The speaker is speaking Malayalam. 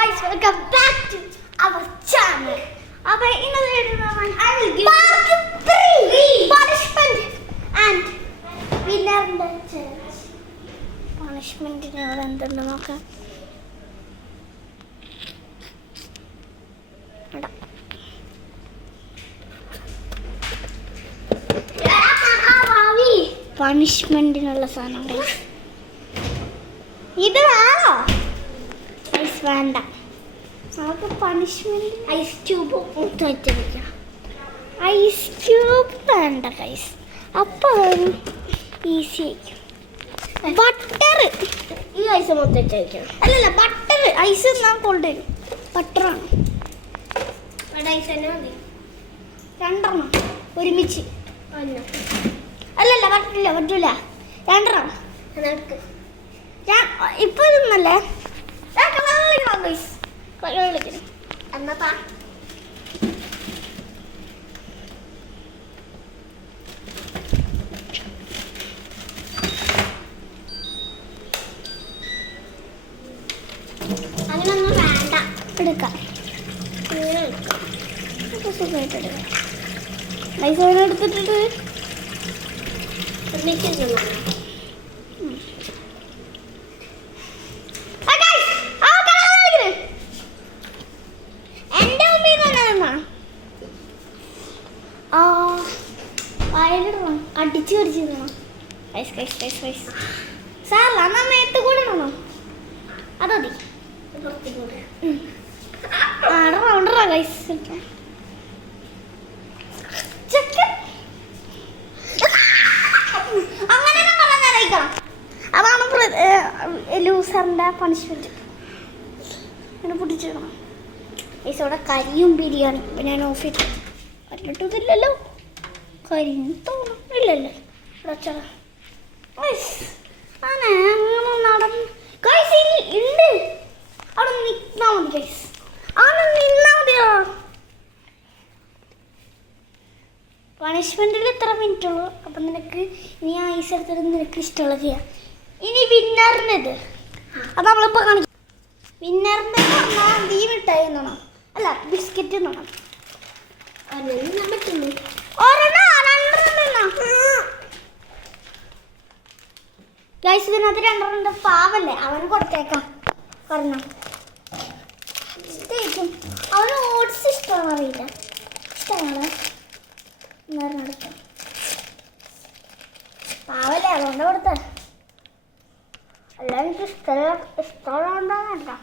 guys, welcome back to our channel. Abba, innovative I will give part 3 punishment and winner challenge. Punishment in your എന്തുണ്ട് നോക്കാം. പണിഷ്മെന്റിനുള്ള സാധനങ്ങൾ ഇത് വേണോ? ഐസ് വേണ്ട, നമുക്ക് പണിഷ്മെന്റ് ഐസ് ക്യൂബ് എടുത്ത് വെച്ചിരിക്കാം. ഐസ് ക്യൂബ് വേണ്ട ഗൈസ്, അപ്പോൾ ഈസി ആയിരിക്കും. ബട്ടർ, ഈ ഐസ് മൊത്തം വെച്ചിരിക്കാം. അല്ലല്ല, ബട്ടർ ഐസ് എന്നാൽ കോൾഡ് വരും. ബട്ടറാണ് ഐസ് തന്നെ മതി. രണ്ടെണ്ണം ഒരുമിച്ച്. അല്ലല്ല, പറ്റില്ല, പറ്റൂല. രണ്ടെണ്ണം ഇപ്പൊ ഇതൊന്നല്ലേ എന്നാ അങ്ങനൊന്നും വേണ്ട, എടുക്കാം. സുഖമായിട്ട് എടുക്കാം. പൈസ എടുത്തിട്ടുണ്ട്. അടിച്ചു കടിച്ചിടണം. സാറല്ല, എന്നാ മേത്ത് കൂടെ ഇടണോ? അത് മതി. അതാണ് ലൂസറിന്റെ പണിഷ്മെന്റ്. അങ്ങനെ പൊട്ടിച്ചിടണം. ഇവിടെ കരിയും ബിരിയാണി. ഇപ്പം ഞാൻ ഓഫ് ചെയ്തു. കരിഞ്ഞിട്ടൊന്നുമില്ലല്ലോ. കരിഞ്ഞു തോന്നുന്നില്ലല്ലോ. അങ്ങനെ നടന്ന് ഗൈസ് ഉണ്ട്. അവിടെ നിന്നാ മതി ഗൈസ്, അവിടെ നിന്നാ മതിയോ. പണിഷ്മെന്റിൽ ഇത്ര മിനിറ്റ് ഉള്ളൂ. അപ്പം നിനക്ക് നീ ഐസ് എടുത്തിട്ട് നിനക്ക് ഇഷ്ടമുള്ള ചെയ്യാം. ഇനി വിന്നറിൻ്റെത് അത് നമ്മളിപ്പോൾ കാണിക്കും. വിന്നറിൻ്റെ പറഞ്ഞാൽ നീ മിഠായി എന്നോണം, അല്ല ബിസ്ക്കറ്റ് എന്നോണം. ഗൈസ്, ഇതിനകത്ത് രണ്ടെണ്ണം പാവല്ലേ, അവന് കൊടുത്തേക്കാം. പറഞ്ഞോ, ഇഷ്ടമായിരിക്കും. അവന് ഓട്സ് ഇഷ്ടമാണോ അറിയില്ല. ഇഷ്ടമാണ് എടുക്കാം. പാവല്ലേ, അതുകൊണ്ട് കൊടുത്ത. അല്ല, എനിക്ക് ഇഷ്ടമുള്ളതുകൊണ്ടാണ് കേട്ടോ.